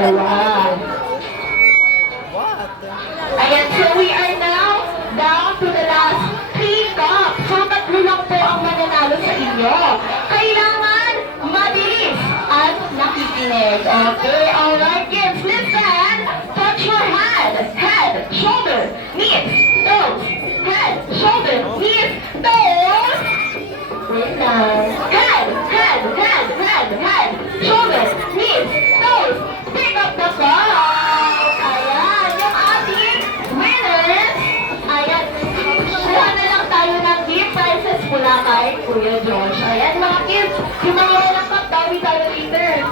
dalawa. Ayan, so we are now down to the last 3 cups. So, tatlo lang po ang mananalo sa inyo. Kailangan mabilis at nakikinig. Okay, alright kids, listen. Touch your head, shoulder, knees, toes. Head, shoulder, knees, toes. Wait lang. Head, shoulder, knees, toes. Pick up the cup. Ayan, yung ating winners. Ayan, kuha na lang tayo ng gift prizes mula kay Kuya Josh. Ayan mga kids, yung mga walang cup, dawi tayo later.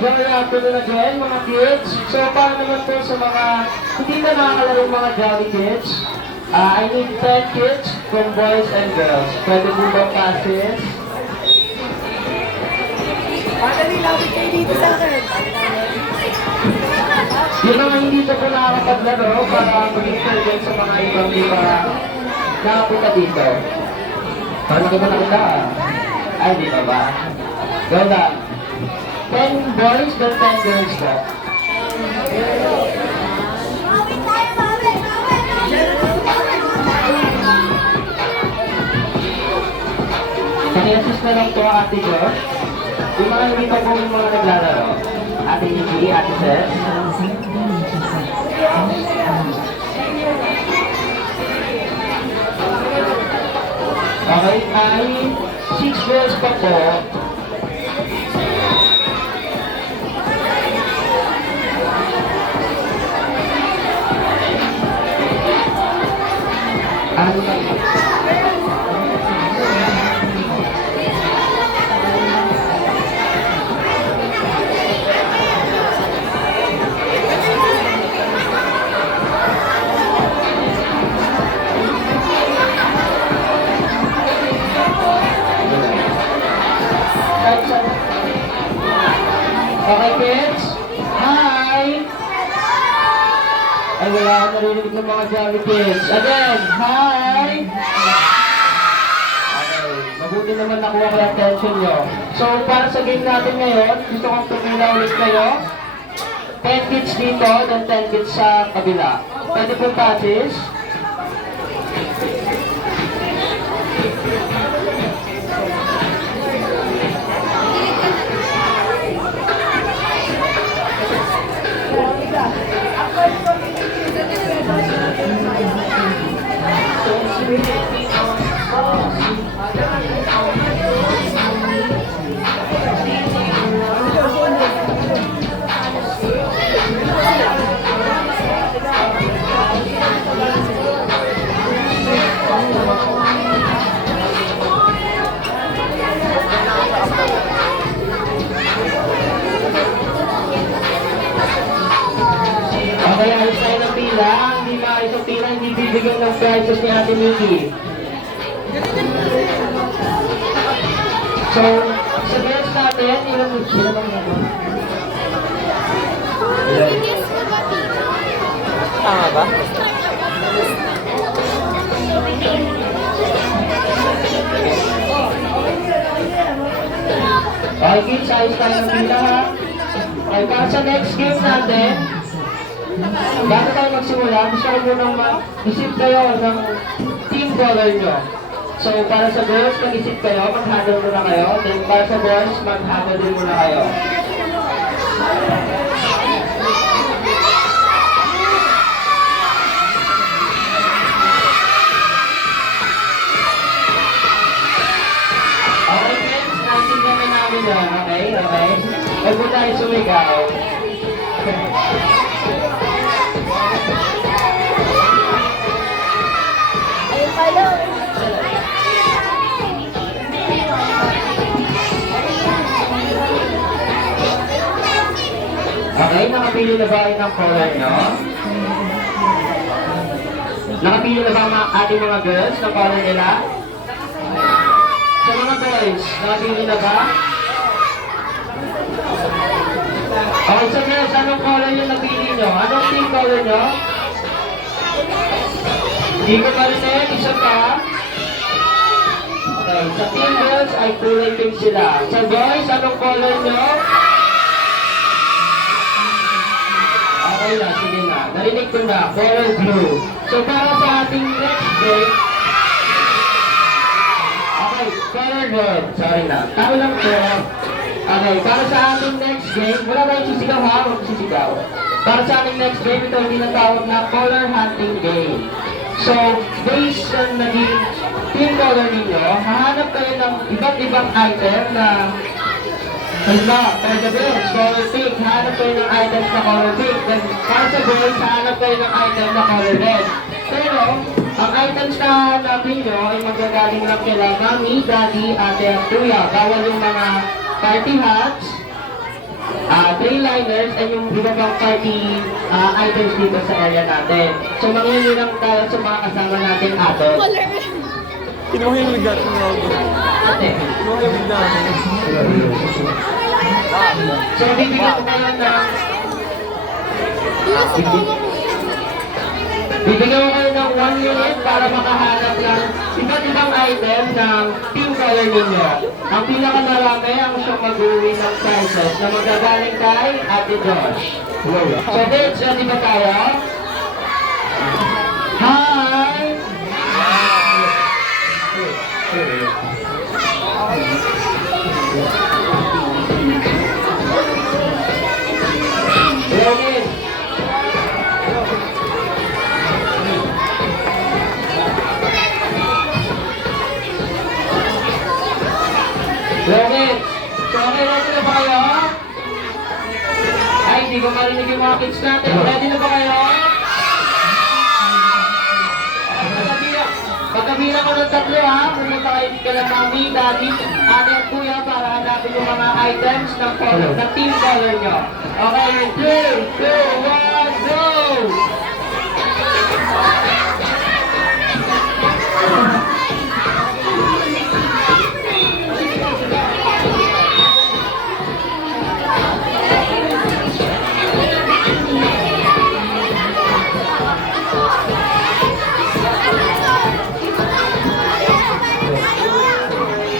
Very afternoon again mga kids. So para naman po sa mga hindi na nakakalaro mga Jolly Kids, I need 10 kids from boys and girls. Pwede po ba passes? Madali lang kayo dito sa akin. Yung mga hindi pa po nakakapaglaro para mag-refer din sa mga ibang di pa nakapunta dito. Para nakita ay di ba ba? Go lang. 10 boys, then 10 girls po. Paki-assist na lang po Ate Josh. Yung mga hindi pa po yung mga naglalaro. Ate Nikki, Ate Ses. Okay, ay 6 girls pa po. Okay kids? Hi! Ay wala akong narinig ng mga Jolly Kids. Again, hi! Okay, mabuti naman nakuha ko yung attention nyo. So para sa game natin ngayon, gusto kong pumila ulit kayo. 10 kids dito, then 10 kids sa kabila. Pwede po passes. Okay, ayos tayo ng pila. Hindi maayos ang pila, hindi bibigyan ng prizes ni Ate Nikki. So, sa girls natin, ilan bang natin? Tama ba? Okay, kids, ayos tayo ng pila ha. Okay, para sa next game natin, bago tayo magsimula, gusto ko munang mag-isip kayo ng team color nyo. So, para sa girls, mag-isip kayo, mag-huddle muna kayo. Then, para sa boys, mag-huddle din muna kayo. Okay, friends, natin namin na. Okay, okay. Huwag mo tayo sumigaw. Okay, nakapili na ba kayo ng color nyo? Nakapili na ba ang ating mga girls ng color nila? Sa mga boys, nakapili na ba? Okay, sa girls, anong color yung napili nyo? Anong team color nyo? Hindi ko marinig, isa pa. Okay, sa team girls ay kulay pink sila. Sa boys, anong color nyo? Okay na, sige na. Narinig ko na, color blue. So para sa ating next game, okay, color red. Sorry na. Tao lang po. Okay, para sa ating next game, wala tayong sisigaw ha, huwag sisigaw. Para sa ating next game, ito yung tinatawag na color hunting game. So, based sa naging team color ninyo, hahanap kayo ng iba't ibang item na halimbawa, for the girls, color pink, hahanap kayo ng items na color pink. Then, para sa boys, hahanap kayo ng item na color red. Pero, ang items na hanapin nyo ay magagaling lang kila mami, daddy, ate, at kuya. Bawal yung mga party hats, tray liners, and yung iba pang party items dito sa area natin. So, mangyayari lang tayo sa mga kasama natin ate. Kinuha yung ligat ng Aldo. Ate. Kinuha yung ligat. So, bibigyan ko kayo ng... Bibigyan ko kayo ng 1 minute para makahanap ng iba't ibang item ng team color ninyo. Ang pinakamarami ang siyang mag-uwi ng prizes na magagaling kay Ate Josh. So, Vince, ready ba tayo? Hi! Robin! Robin! So, okay, ready na ba kayo? Ay, hindi ko marinig yung mga kids natin. Ready na ba kayo? Pagkabilang ko ng tatlo ha, pumunta kayo dito ng mami, daddy, ate at kuya para hanapin yung mga items ng color, ng team color nyo. Okay, 3, 2, 1, go!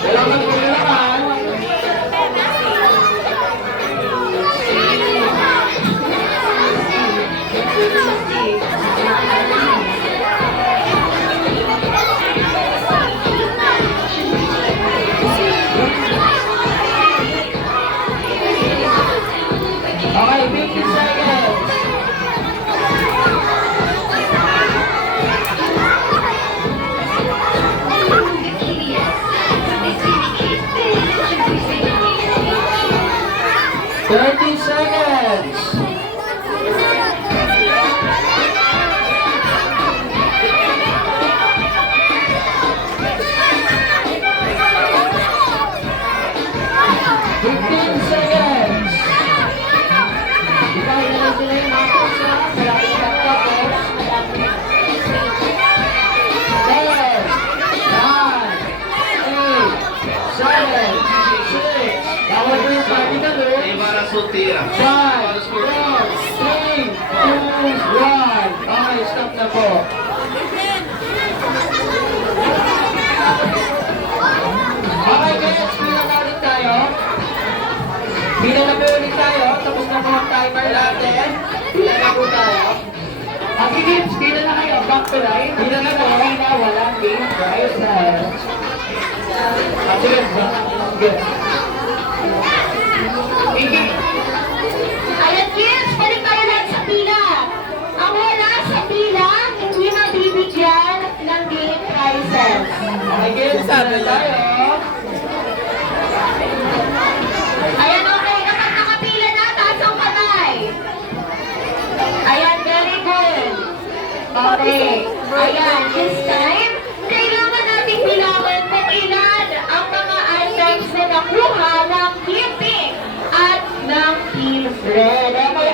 Kailangan ko nila ka. Okay, 15 seconds. Thirty seconds. Fifteen seconds. Ikaw na sila yung mga kusa. Malapit ka tapos. 10, 9, 8, 7, 6. Bawal ko yung party na doon. Para solteira. 5, 4, 3, 2, 1. Okay, stop na po. Okay, guys, bilang na ulit tayo. Bilang na po ulit tayo. Tapos na po ang timer natin. Bilang na po tayo. Okay, kids, bilang na kayo. Back to right. Bilang na po. Na walang game, guys. Sige, good. Ayan kids, balik tayo lang sa pila. Ang wala sa pila, hindi mabibigyan ng game prizes. Okay, kids, bilang na tayo. Ayan, okay. Kapag nakapila na, taas ang kamay. Ayan, very good. Okay. Ayan, this time, kailangan nating bilangan kung ilan ang mga items na nakuha ng Team Pink at ng Team Red. Okay,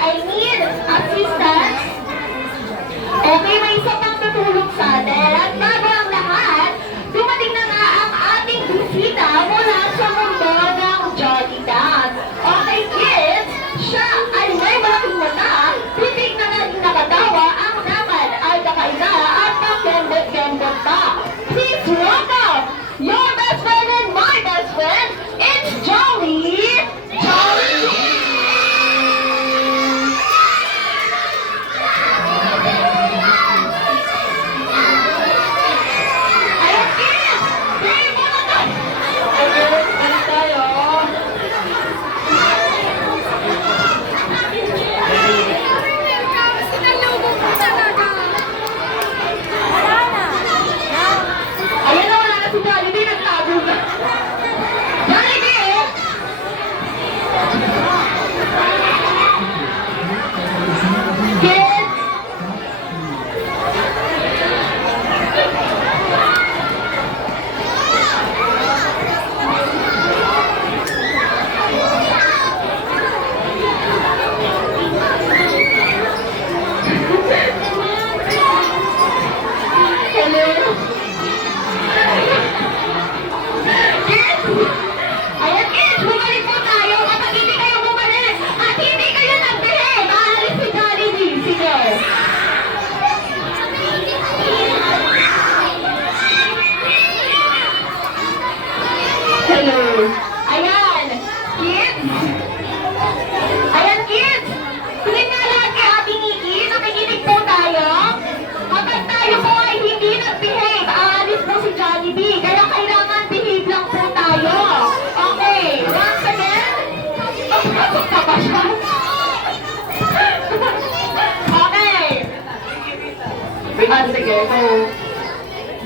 Sige, so...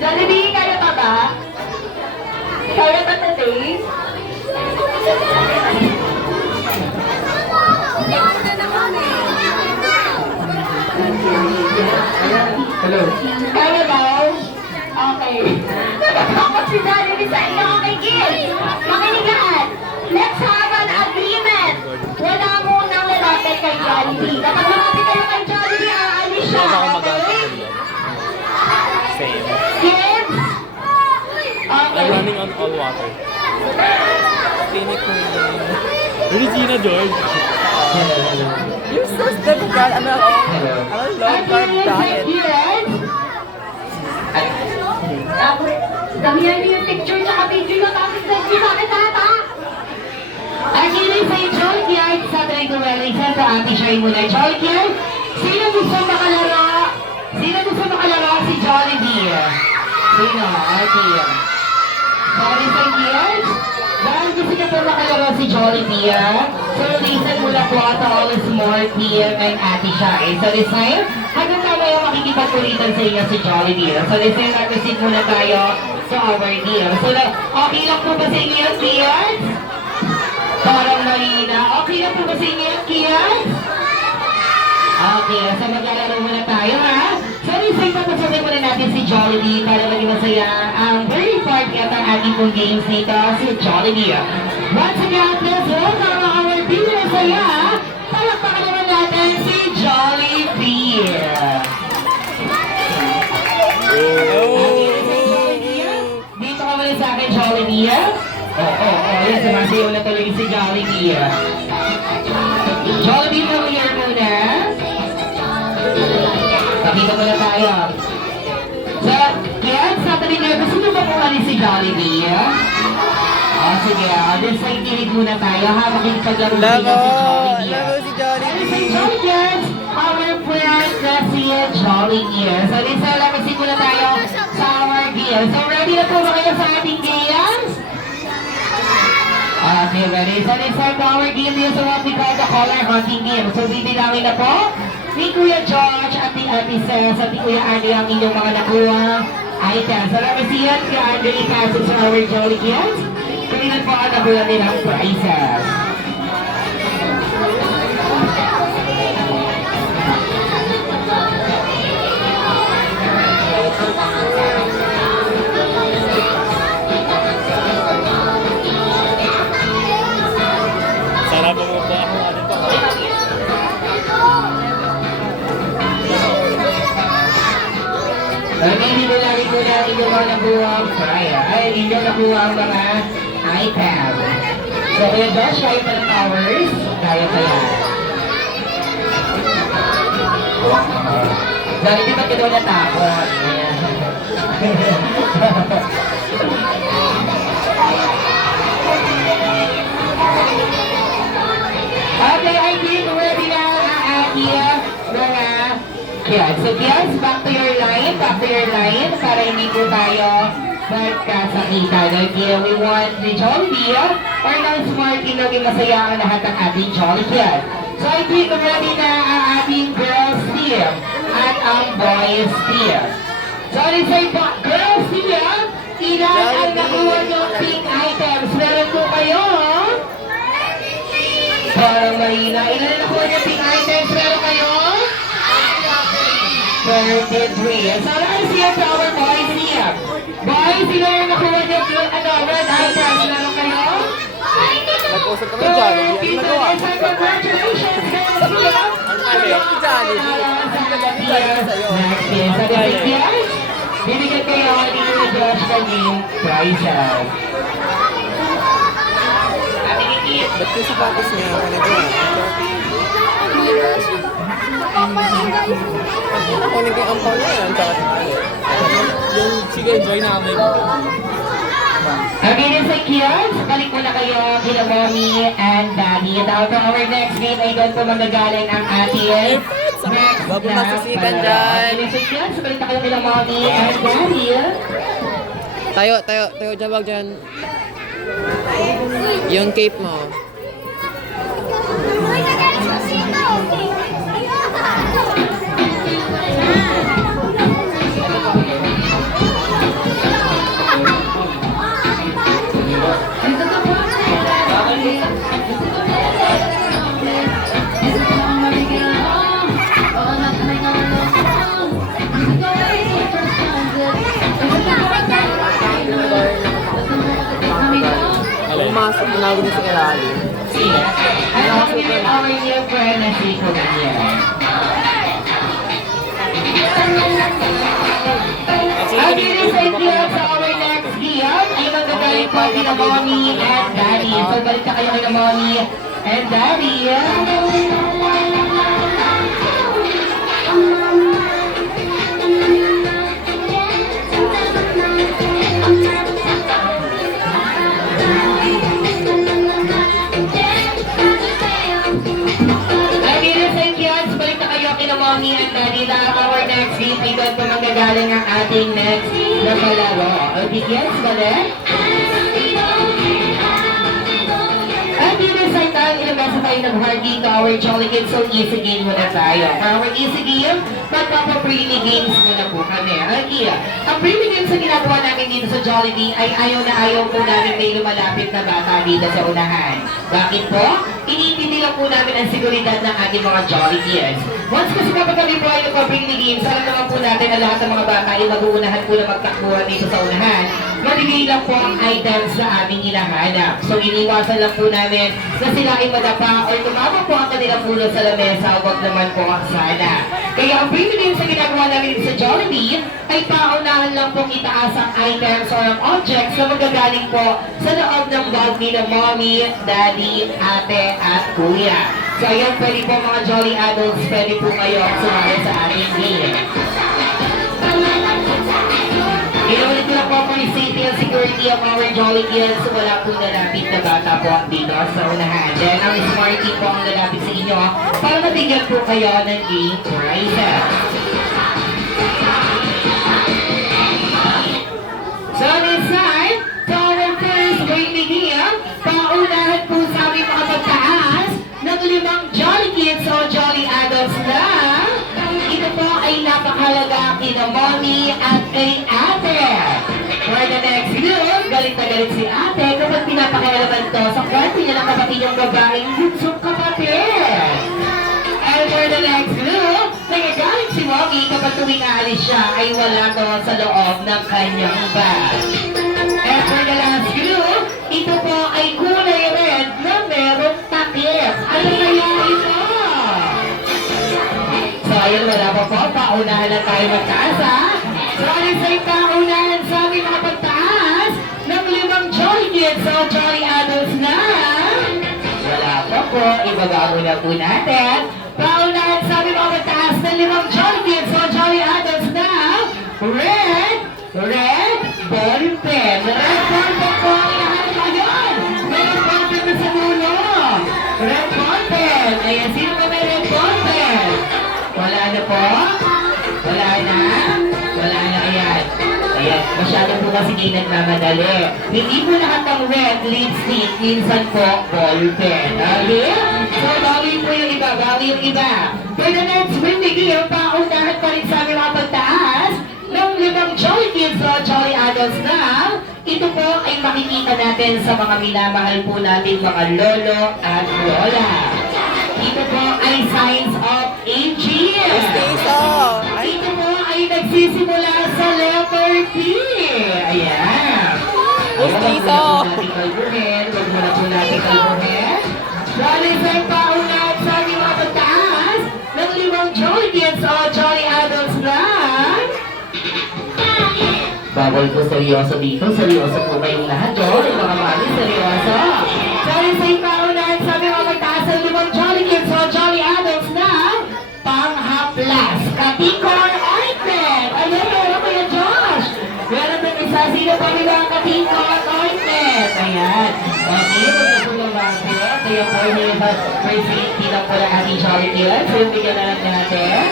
Jollibee, kaya pa ba? Kaya ba today? Hello. Kaya daw? Okay. Natatakot si Jollibee sa inyo. Okay, kids. Makinig lahat. Let's have an agreement. Wala munang lalapit kay Jollibee. Kapag lumapit kayo kay Jollibee, aalis siya. Okay? Same. Kids? I'm Okay. running on all water. Tinik ko yun. Regina George. You're so difficult. I'm a low carb diet. Damihan niyo yung picture tsaka video nyo, tapos send niyo sa akin lahat, ha? Actually, sa Joy Kiard, sa Drake sa Ate Shay muna. Joy Kiard, sino gusto makalaro? Sino gusto makalaro si Jollibee? Sino? Okay. Sorry sa Kiard. Dahil gusto niyo po makalaro si Jollibee, so listen muna po at all small PM and Ate Shay. So this time, hanggang tayo makikipagkulitan sa inyo si Jollibee. So this time, nag-proceed muna tayo sa our deal. So okay lang po ba sa inyo yung Kiard? Parang malina. Okay lang po ba sa inyo yung Kiard? Okay, so maglalaro muna tayo, ha? So this time, papasabi muna natin si Jollibee para maging masaya ang very part at ang ating pong games nito, si Jollibee. Once again, please welcome our video masaya. Palakpakan naman natin si Jollibee. Dito ka muna sa akin, Jollibee. Yan, sumasayaw na tuloy si Jollibee. Jollibee, come here muna. Pakita muna tayo. So, kaya sa tabi niyo, gusto nyo ba kung alis si Jollibee? Sige, this side kilig muna tayo, ha? Makikipaglaro sa inyo si Jollibee. Love si Jollibee. So, yes, our friend na si Jollibee. So, this side, lapasin muna tayo sa our gear. So, ready na po ba kayo sa ating games? Okay, ready? So, this time, our game is what we call the color hunting game. So, bibilangin na po ni Kuya George at ni Ate Cez at ni Kuya Andy ang inyong mga nakuha items. So, lapasin, Kuya Andy, pasok sa our Jolly Kids. Kailan po ang nakuha nilang prizes? Sarap mo po ako. Ano pa? Hindi mo lagi po na inyong mga nakuha ang prize. Ay, inyong nakuha ang mga item. So, Kuya Josh, kaya pa ng hours. Kaya pa yan. Dahil di ba ka daw natakot? Ayan. Okay, I think ready na ang ating mga kids. So kids, back to your line, para hindi po tayo magkasakitan. Okay, we want the Jollibee or non-smart in maging masaya ang lahat ng ating Jolly Kids. So I think ready na ang ating girls team at ang boys team. So let's say po, girls team, ilan ang nakuha yung pink items? Meron po kayo, parang marina. Ilan na nakuha niyo pink items? Meron kayo? 33. So let's see if our boys here. Boys, ilan na nakuha niyo red items? Meron kayo? Nag-usap kami ng Jollibee. Ano nagawa? Congratulations, girls here. Ano yung Jollibee? Next year. So next year, bibigyan kayo ni Kuya Josh kanyang prizes. Ate Nikki, Ba't yung sapatos niya? Ano ba? Kunin ko yung ampaw niya yan. Yung chicken joy namin. okay, then sa kids, balik muna kayo kila mommy and daddy. Now for our next game ay doon po magagaling ang ating next Bago masisikan dyan. Okay, so kids, balik na kayo kila mommy and daddy. Tayo dyan, wag dyan. Yung cape mo. pumasok, tinawag niya sa ilalim. Ano ang yung okay niya, friend, na si Kuya? Okay, this is here sa our next gear. Ay magagaling po kina Mommy and Daddy. So, balik na kayo kina Mommy and Daddy. Okay, this is here. Balik na kayo kina Mommy and Daddy. Na our next game ay doon po magagaling ang ating next na palaro. Okay, yes, balik? At yun is ay tayo ilabasa tayo ng hard game to our Jolly Kids. So, easy game muna tayo. For our easy game, magpapa-preely games muna po kami. Okay, ang preely games na ginagawa namin dito sa Jollibee ay ayaw na ayaw po namin may lumalapit na bata dito sa unahan. Bakit po? Iniintindi lang po namin ang seguridad ng ating mga Jolly Kids. Once kasi kapag kami po ay nagpa-preely games, alam naman po natin na lahat ng mga bata ay mag-uunahan po na magtakbuhan dito sa unahan. Maligay lang po ang items na aming hinahanap. So, iniwasan lang po namin na sila ay madapa o tumama po ang kanilang pulot sa lamesa. Huwag naman po ang sana. Kaya ang preely games na ginagawa namin sa Jollibee ay paunahan lang pong itaas ang items or ang objects na magagaling po sa loob ng bag ni na Mommy, Daddy, Ate, at Kuya. So, ayan, pwede po mga Jolly Adults, pwede po kayo sumali sa ating game. Inulit ko lang po for safety and security of our Jolly Kids. Wala po nalapit na bata po dito sa unahan. Then, ang Smarty po ang lalapit sa inyo para mabigyan po kayo ng game prizes. So, this time, to our first waiting game, paunahan po sa aming mga pagtaas ng 5 Jolly Kids o Jolly Adults na ito po ay napakahalaga kina Mommy at kay Ate. For the next group, galit na galit si Ate kapag pinapakialaman to sa kwarto niya ng kapatid yung babaeng bunsong kapatid. And for the next group, nagagalit si Mommy kapag tuwing aalis siya ay wala to sa loob ng kanyang bag. And for the last group, ito po ay kulay red na merong takip. Ano kaya ito? So, ayun, wala pa po. Paunahan na tayo magtaas, ha? So, alis ay paunahan sa aming mga pagtaas ng 5 Jolly Kids o Jolly Adults na wala pa po. Ibaba muna po natin. Paunahan sa aming mga pagtaas ng 5 Jolly Kids o Jolly Adults na red ball pen. Red ball pen po ang hinahanap ngayon. Red ball pen na sa dulo. Red ball pen. Ayan, sino ba may red ball pen? Wala na po? Wala na? Wala na, ayan. Ayan, masyado po kasi kayo nagmamadali. Hindi po lahat ng red lipstick, minsan po ball pen. Okay? So, bawi po yung iba, bawi yung iba. For the next winning game, paunahan pa rin sa aming mga pagtaas ng 5 Jolly Kids o Jolly Adults na ito po ay makikita natin sa mga minamahal po natin mga lolo at lola. Ito po ay signs of aging. Station! Ito po ay nagsisimula sa letter P. Ayan. Gustiso! Huwag mo na po natin kalbuhin. Dahil sa paunahan sa aming mga pagtaas ng 5 Jolly Kids o Jolly Adults na bawal po seryoso dito. Seryoso po kayong lahat, Jolly. Mga mami, seryoso. Dahil sa paunahan sa aming mga pagtaas ng 5 Jolly Kids o Jolly Adults na panghaplas. Katikor ointment. Ayun, meron Kuya Josh. Meron ng isa. Sino pa nila ang katikor ointment? Ayan. Okay, huwag na po lumapit. Kaya po yung first safety lang po ng ating Jolly Kids. So, yung bigyan na lang natin.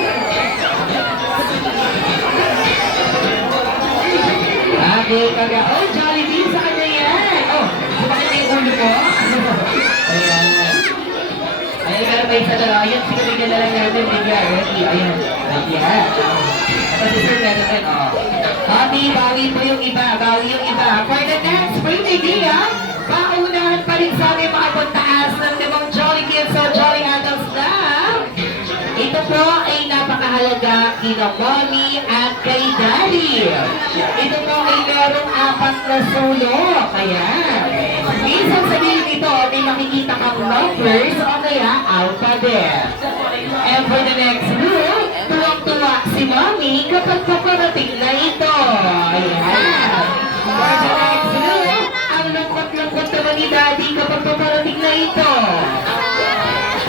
Okay, kaga. Oh, Jollibee, sa kanya yan. Oh, sumakit na yung ulo ko. Ayan. Ayan, meron pa isa dalawa. Ayan, sige, bigyan na lang natin. Bigyan, ready. Ayan. Ayan. Tapos sir, meron din, oh. Okay, bawi po yung iba. Bawi yung iba. For the next spring idea, paunahan pa rin sa aming mga pagtaas ng 5 Jolly Kids o Jolly Adults na ito po ay napakahalaga kina Mommy at kay Daddy. Ito po ay merong 4 na sulok. Kaya, minsan sa makikita kang numbers o kaya alphabet. And for the next group, tuwang-tuwa si Mommy kapag paparating na ito. Ayan. For the next group, ang lungkot-lungkot naman ni Daddy kapag paparating na ito.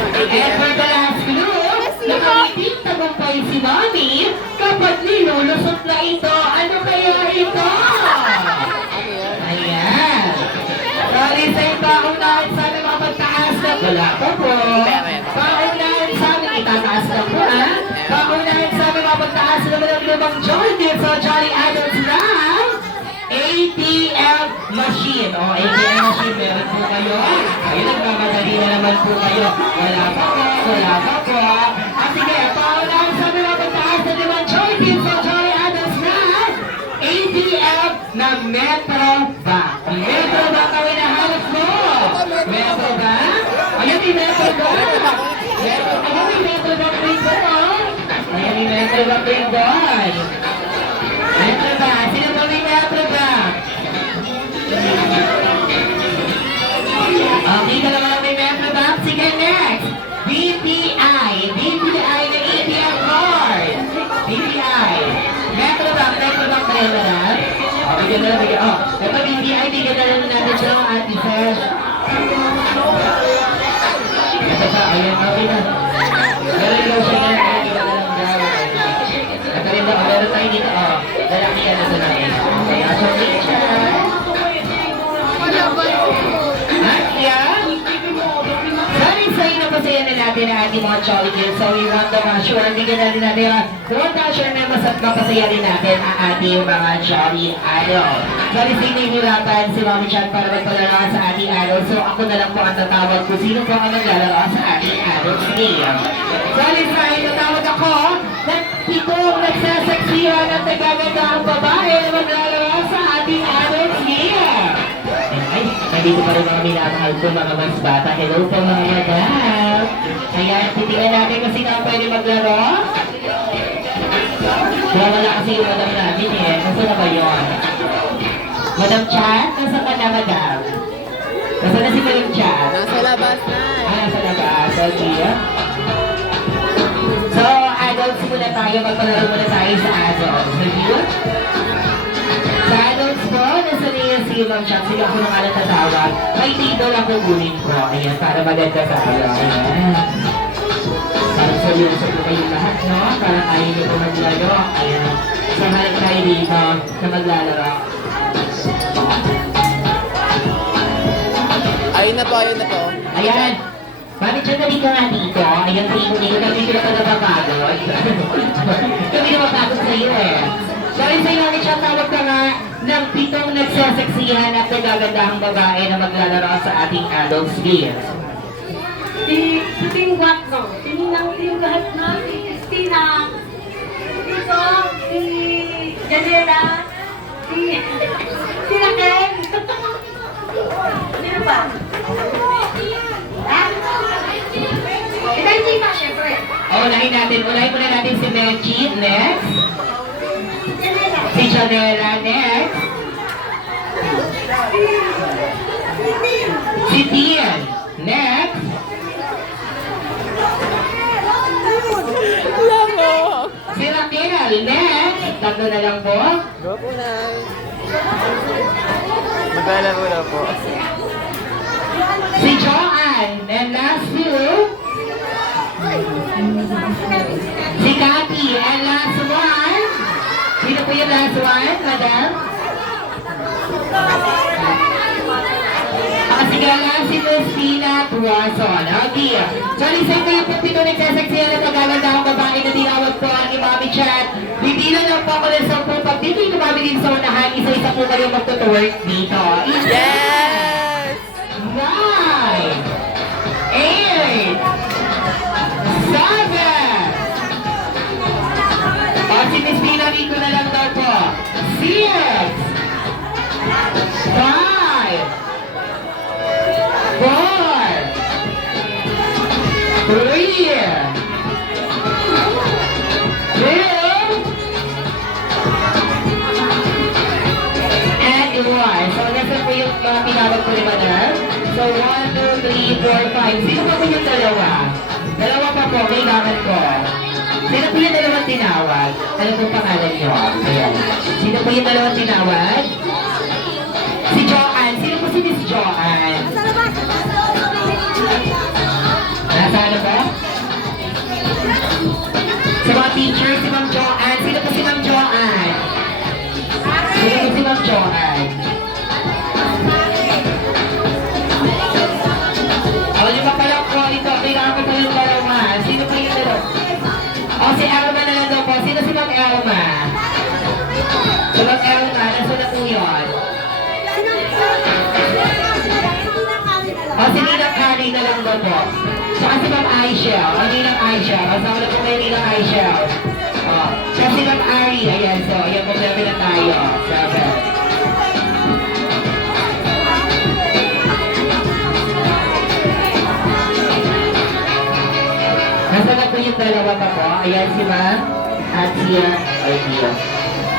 And for the last group, nakamiting tagumpay si Mommy kapag nilulusot na ito. Ano kaya ito? Ayan. Sorry sa yung paunahan sa amin mapagtaas na. Wala pa po. Paunahan sa amin, itataas na po ha. Paunahan sa amin mapagtaas na naman ang lumang Jordan sa Johnny Adams na ATM machine. O, ATM machine, meron po kayo. Ayun, nagmamadali na naman po kayo. Wala pa po, wala pa po. At sige, paunahan sa amin mapagtaas na lumang Jordan sa Johnny Adams na ATM na Metro Bank. Metro Bank ang hinahanap mo. Metro Bank? Ayun yung Metro Bank. Ayun yung Metro Bank ring doon. Ayun yung Metro Bank ring doon. Metro Bank. Sino ba may Metro Bank? Okay ka naman may Metro Bank. Sige, next. BPI. BPI na ATM card. BPI. Metro Bank ba yan na lang? Bigyan na lang, bigyan. Oh, ito BPI, bigyan na lang natin siya ang anti-fresh. Ito pa, ayan, okay na. Meron lang siya na, bigyan na lang daw. Ito rin ba, meron tayo dito, oh. Lalaki yan na sa natin. Okay, so, picture. At yan. Sorry na pasaya na natin ang ating mga Jolly Kids. So we want to sure, bigyan natin natin sure na mapasaya rin natin ang ating mga Jolly Idol. Sorry sa hinihirapan si Mami Chan para magpalaro sa ating idol. So ako na lang po ang tatawag kung sino po ang naglalaro sa ating idol game. Sorry sa tatawag ako ng pitong nagsasaksihan at nagaganda ang babae na maglalaro sa ating idol game. Ay, nandito pa rin mga minamahal ko mga mas bata. Hello po mga madam. Ayan, titignan natin kung sino ang pwede maglaro. Wala kasi yung madam natin eh. Nasa na ba yun? Madam Chan? Nasa ka na madam? Nasa na si Madam Chan? Nasa labas na. Nasa labas. Okay. So, adults muna tayo. Magpalaro muna tayo sa adults. Review? Sa adults po, nasa niya si Ma'am Chan. Sige ako nang alam tatawag. May table ang kukunin ko. Ayan, para maganda sa alam. Ayan. Para seryoso po kayo lahat, no? Para kaya niyo po maglaro. Ayan. Samahan kayo dito na maglalaro. Ayun na po, ayun na po. Ayan. Bakit siya nalito nga dito? Ayan, tingin dito. Kami sila pa napapagod. Kami napapagod sa iyo eh. Sorry sa iyo, siya tawag ka nga ng pitong nagsasaksihan at nagagandahang babae na maglalaro sa ating adults game. Si Team Watno, sininang team lahat na, si Christina, ito, si Janela, si Raquel, sino ba? Ha? Ilan pa, syempre. Unahin muna natin si Menchie, next. Janela. Si Janela, next. Si Tian, next. Lamo! Si Raquel, next. Tatlo na lang po. Go po na. Maglalaro na po. Si Joanne, and last two. Si Cathy, and last one. Sino po yung last one, madam? Sige lang si Christina Tuason. Okay. Sorry sa ito yung po pito nagsasaksiyan at nagaganda ang babae na tinawag po ang Mami Chat. Bibilan lang po ako ng 10 pag dito yung Mami din sa unahan. Isa-isa po kayo magtutuwork dito. Yes! 9 8 7 O si Miss Pina Rico na lang daw po. 6 5 4 3 2 and 1. So, nasa po yung tinawag? Ano pong pangalan niyo? Ayan. Sino po yung dalawang tinawag? Si Joanne. Sino po si Miss Joanne? Nasa ano po? Sa mga teacher, si Ma'am Joanne. Sino po si Ma'am Joanne? Sino po si Ma'am Joanne? Yung mapalak po ito, kailangan ko po yung dalawa. Sino po yung dalawa? O, si Elma na lang daw po. Sino si Ma'am Elma? Si Ma'am Elma, nasa na po yun? O, si Ninang Kari na lang daw po. Saka si Ma'am Aishel. O, Ninang Aishel. O, saan na po kayo Ninang Aishel? O, saka si Ma'am Ari. Ayan, so, ayan po namin na tayo. Sabi. Nasa na po yung dalawa pa po? Ayan si Ma'am at si Artia.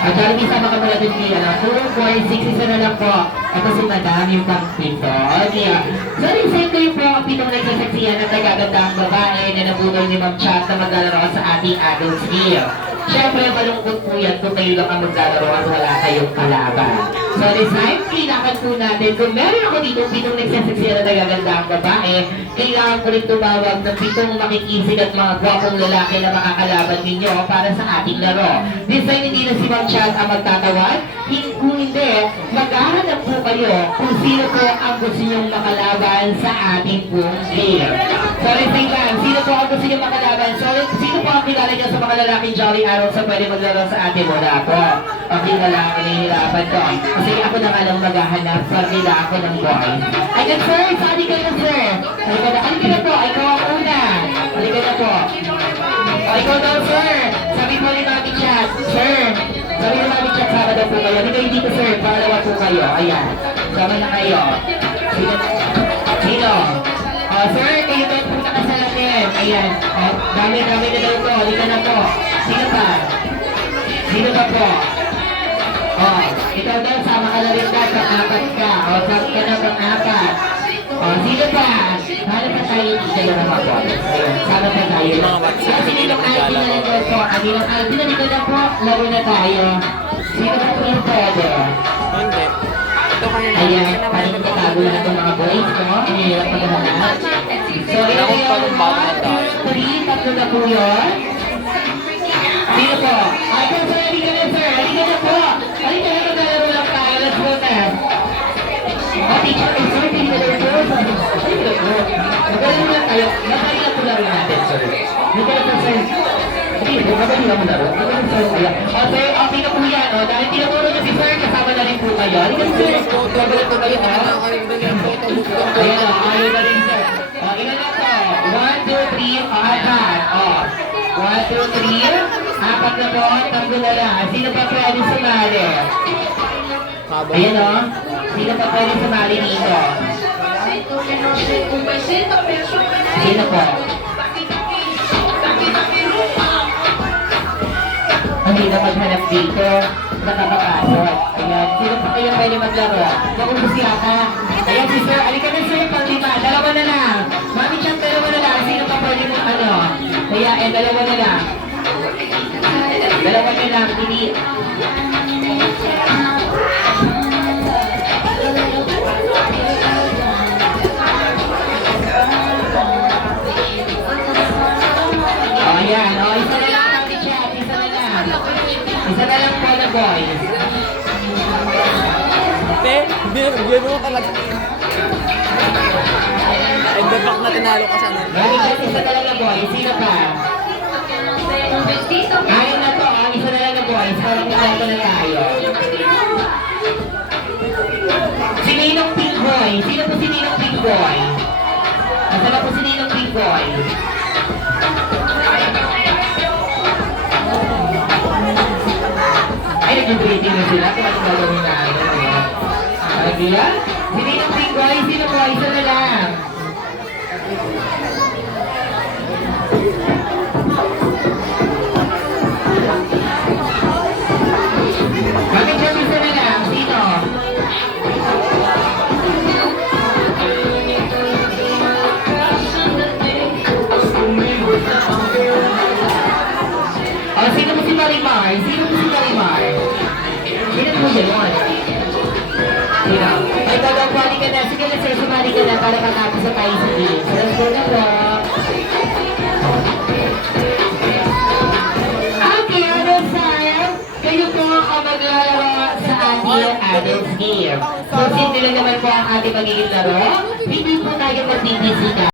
At dahil may sama ka pala din niya na 446, isa na lang po. Ito si Madam, yung pang-pito. Okay. So, rin-send kayo po ang pitong nagsasaksiyan ng nagagandang babae na nabunol ni Ma'am Chat na maglalaro sa ating adult skill. Siyempre, malungkot po yan kung kayo lang ang maglalaro at wala kayong kalaban. So, this time, kailangan po natin, kung meron ako dito pitong nagsasaksiyan na nagagandang babae, kailangan ko rin tumawag ng pitong makikisig at mga gwapong lalaki na makakalaban ninyo para sa ating laro. This time, hindi na si Ma'am Chat ang magtatawag. Kung hindi, maghahanap po kayo kung sino po ang gusto nyong makalaban sa ating pong game. So, let's say lang, sino po ang gusto nyong makalaban? So, sino po ang kilala nyo sa mga lalaking Jolly Arrows sa pwede maglaro sa ating muna po? Okay na lang, nahihirapan ko. Kasi ako na nga lang maghahanap sa nila ako ng boy. Ayan, sir, sali kayo na, sir. Halika na po, ikaw ang una. Halika na po. O, ikaw daw, sir. Sabi mo ni Mami Chat, sir. Sabi ni Mami Chat, sama daw po kayo. Hindi kayo dito, sir. Pangalawa po kayo. Ayan. Sama na kayo. Sino? Sino? O, sir, kayo daw po nakasalamin. Ayan. O, dami-dami na daw po. Halika na po. Sino pa? Sino pa po? O, ikaw daw, sama ka na rin ka. Pang-apat ka. O, sama ka na pang-apat. O, sino pa? Hanap pa tayo dito na naman po. Ayan, sama pa tayo. Kasi nilang ID na lang daw po. Ang nilang ID na dito na po. Laro na tayo. Sino pa po yung pwede? Hindi. Ito kanina. Ayan, parang nagtatago na itong mga boys, no? Ang hirap maghahanap. So, ito yung 1, 2, 3, tatlo na po yun. Sino po? Ay, po, sir, halika na, sir. Halika na po. Halika na, maglalaro lang tayo. Let's go na. O, teacher, sir, halika na, sir. Halika na po. Maglalaro lang tayo. Matali na po laro natin, sir. Halika na po, sir. Hindi, matali na po laro. Halika na, sir. O, sir, okay na po yan. O, dahil tinuturo niyo si sir, kasama na rin po kayo. Halika na, sir. Kasama na po kayo, ha? Ayan, o, ayaw na rin, sir. O, ilan na po? 1, 2, 3, apat. O, 1, 2, 3. Apat na po, tatlo na lang. Sino pa pwede sumali? Ayan o. Sino pa pwede sumali dito? Sino po? Hindi na maghanap dito. Nakakapasok. Ayan. Sino pa kayo pwede maglaro? Maubos yata. Ayan si sir. Alika na sir. Pang-lima. Dalawa na lang. Mami Chan, dalawa na lang. Sino pa pwede mo ano? Kaya dalawa na lang. Dalawa na lang, hindi. O, yan. O, isa na lang ang chat. Isa na lang. Isa na lang po na boys. Hindi mo talaga. Ay, the fact na tinalo ka sana. Mami Chat, isa na lang na boys. Sino pa? Ayaw na to, isa na lang na boys. Para kumain na tayo. Si Ninong Pink Boy. Sino po si Ninong Pink Boy? Nasaan na po si Ninong Pink Boy? Ay, nag-breathing na sila. Kung anong gagawin na ano. Lagi yan? Si Ninong Pink Boy, sino po? Isa na lang. Bakit siya isa na lang? Sino? O, sino po si Marimar? Sino? Ikaw daw, pwede ka na. Sige, let's say, sumali ka na para matapos sa tayo sa games. Let's go na po. Okay, Adam's time. Kayo po ang maglalaro sa ating Adam's game. So, simple lang naman po ang ating magiging laro. Hindi po tayo magtitisikan.